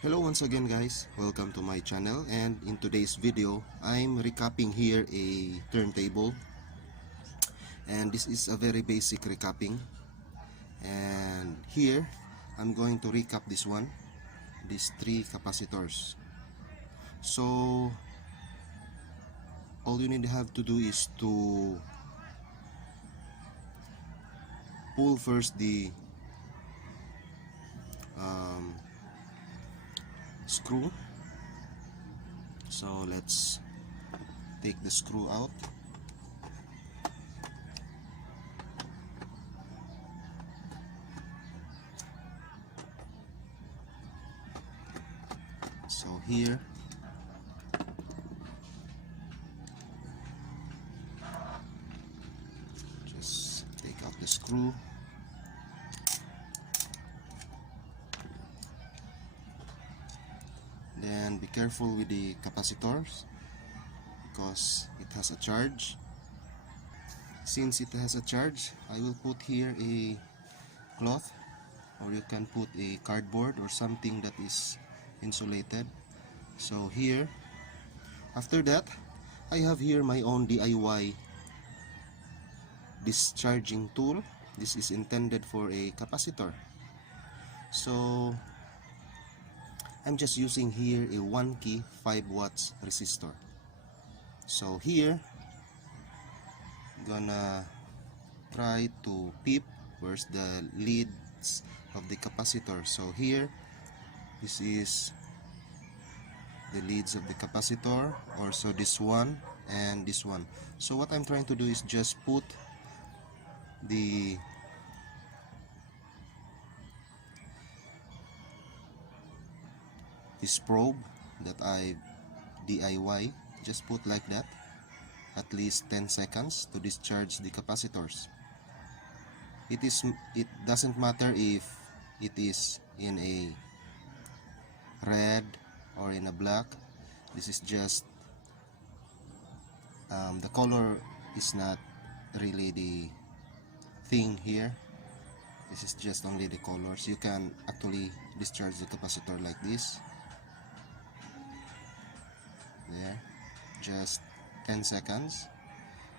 Hello once again guys, welcome to my channel, and in today's video I'm recapping here a turntable, and this is a very basic recapping. And here I'm going to recap this one, these three capacitors. So all you need to have to do is to pull first the screw. So let's take the screw out. So here just take out the screw. Then be careful with the capacitors because it has a charge. Since it has a charge, I will put here a cloth, or you can put a cardboard or something that is insulated. So here, after that, I have here my own DIY discharging tool. This is intended for a capacitor. So I'm just using here a 1 key 5 watts resistor. So here gonna try to peep where's the leads of the capacitor. So here, this is the leads of the capacitor, also this one and this one. So what I'm trying to do is just put this probe that I DIY, just put like that, at least 10 seconds to discharge the capacitors. It doesn't matter if it is in a red or in a black. This is just the color is not really the thing here. This is just only the colors. You can actually discharge the capacitor like this. There, just 10 seconds.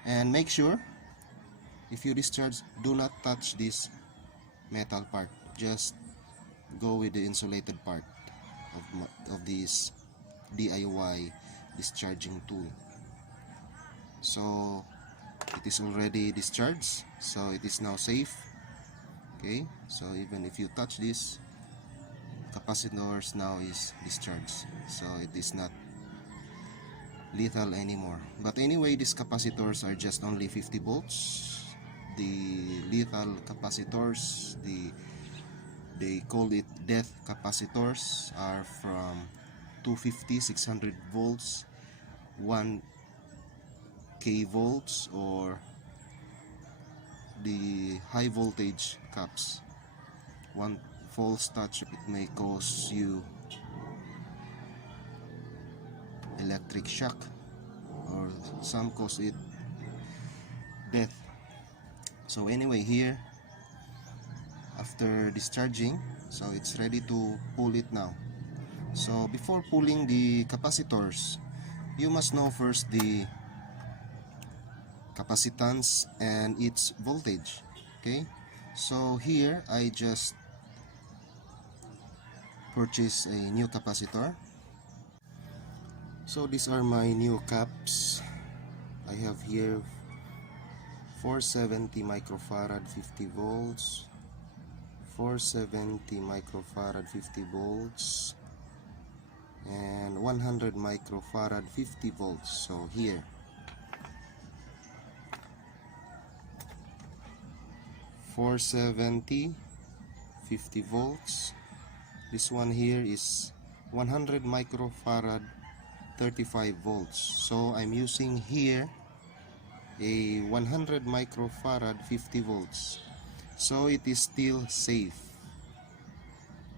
And make sure, if you discharge, do not touch this metal part. Just go with the insulated part of this DIY discharging tool. So it is already discharged, so it is now safe. Okay, so even if you touch this, capacitors now is discharged, so it is not lethal anymore. But anyway, these capacitors are just only 50 volts. The lethal capacitors, they call it death capacitors, are from 250, 600 volts, 1k volts, or the high voltage caps. One false touch, it may cause you electric shock, or some cause it death. So anyway, here after discharging, so it's ready to pull it now. So before pulling the capacitors, you must know first the capacitance and its voltage. Okay, so here I just purchased a new capacitor. So these are my new caps. I have here 470 microfarad 50 volts, 470 microfarad 50 volts, and 100 microfarad 50 volts. So here, (470) 50 volts. This one here is 100 microfarad 35 volts. So I'm using here a 100 microfarad 50 volts. So it is still safe.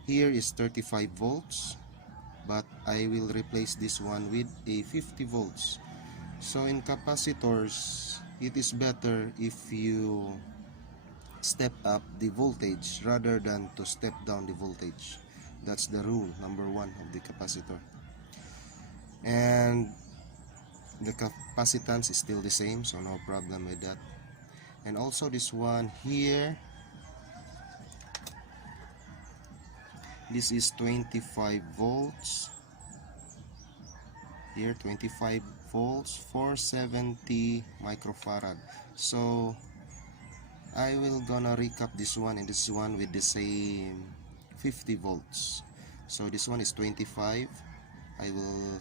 Here is 35 volts, but I will replace this one with a 50 volts. So in capacitors, it is better if you step up the voltage rather than to step down the voltage. That's the rule number one of the capacitor. And the capacitance is still the same, so no problem with that. And also this one here, this is 25 volts. Here 25 volts, 470 microfarad. So I will gonna recap this one and this one with the same 50 volts. So this one is 25. I will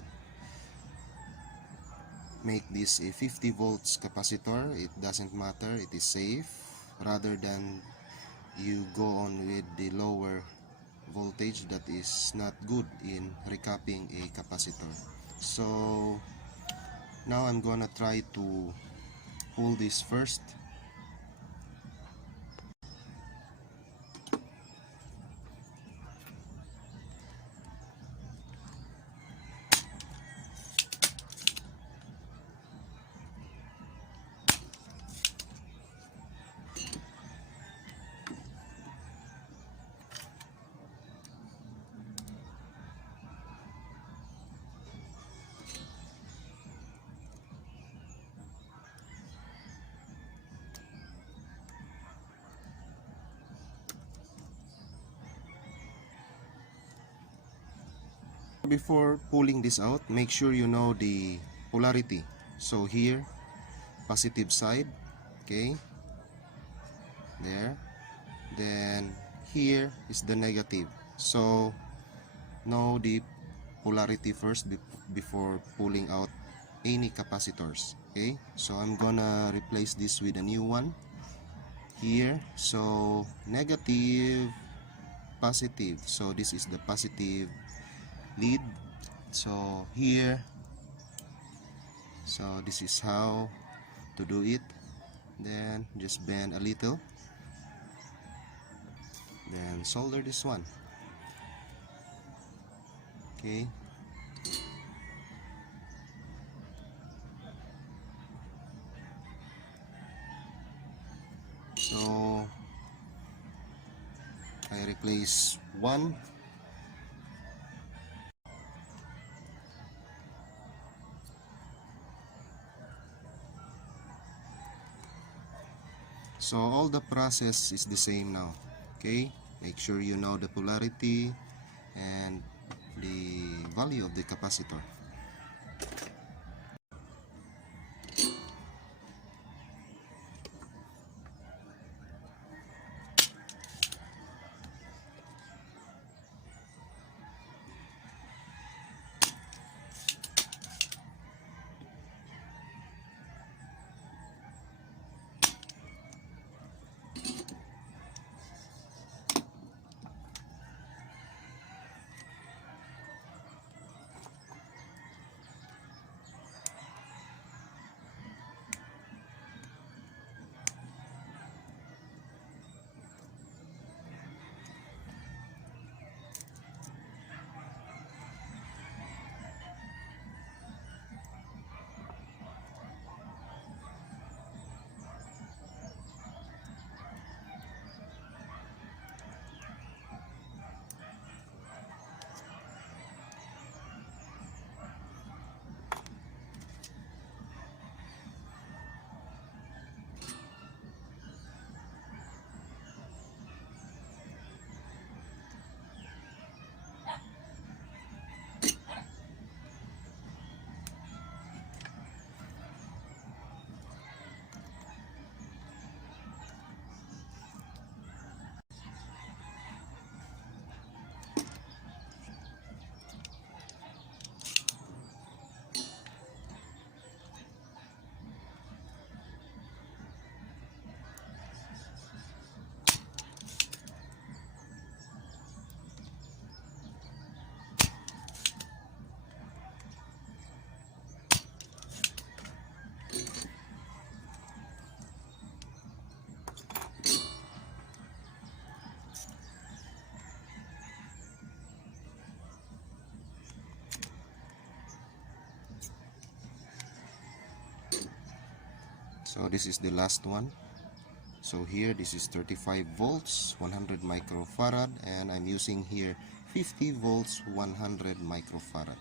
make this a 50 volts capacitor. It doesn't matter, it is safe, rather than you go on with the lower voltage that is not good in recapping a capacitor. So now I'm gonna try to pull this first. Before pulling this out, make sure you know the polarity. So here, positive side, okay, there. Then here is the negative. So know the polarity first before pulling out any capacitors. Okay, so I'm gonna replace this with a new one here. So negative, positive. So this is the positive lead. So here, so this is how to do it. Then just bend a little, then solder this one. Okay, so I replace one. So all the process is the same now. Okay, make sure you know the polarity and the value of the capacitor. So this is the last one. So here this is 35 volts, 100 microfarad, and I'm using here 50 volts 100 microfarad.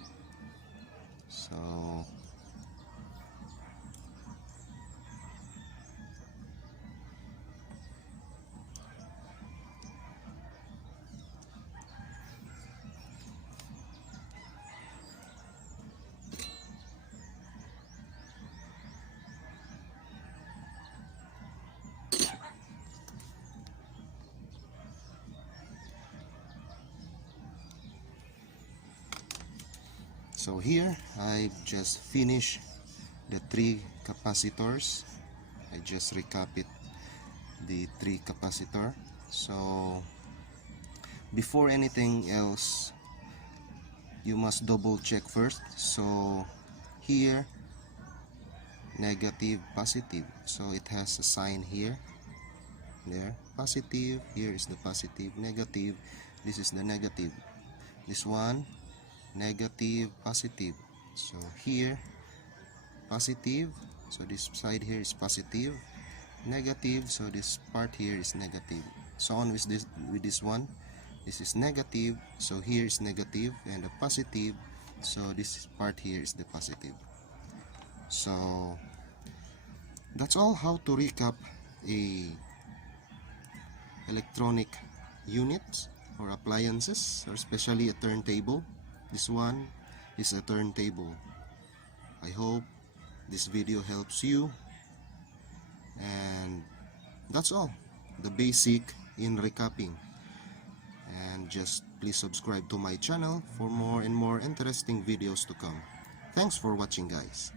So here I've just finished the 3 capacitors. I just recap it, the 3 capacitor. So before anything else, you must double check first. So here, negative, positive, so it has a sign here, there, positive, here is the positive, negative, this is the negative, this one, negative, positive. So here, positive, so this side here is positive, negative, so this part here is negative. So on with this one, this is negative, so here is negative, and the positive, so this part here is the positive. So that's all how to recap a electronic unit or appliances, or especially a turntable. This one is a turntable. I hope this video helps you, and that's all, the basic in recapping. And just please subscribe to my channel for more and more interesting videos to come. Thanks for watching, guys.